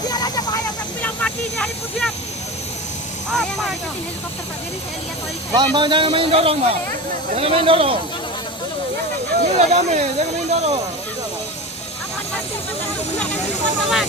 Biar aja Pak yang bilang mati ini hari pujian. Apa ini helikopter Pak, jadi saya lihat wali saya. Bang, jangan main dorong, Bang. Jangan main dorong. Ini udah damai, jangan main dorong. Akan mati teman-teman.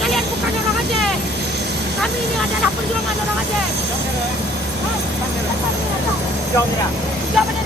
Kalian bukan orang Aceh. Kami ini adalah perjuangan orang Aceh. Jangan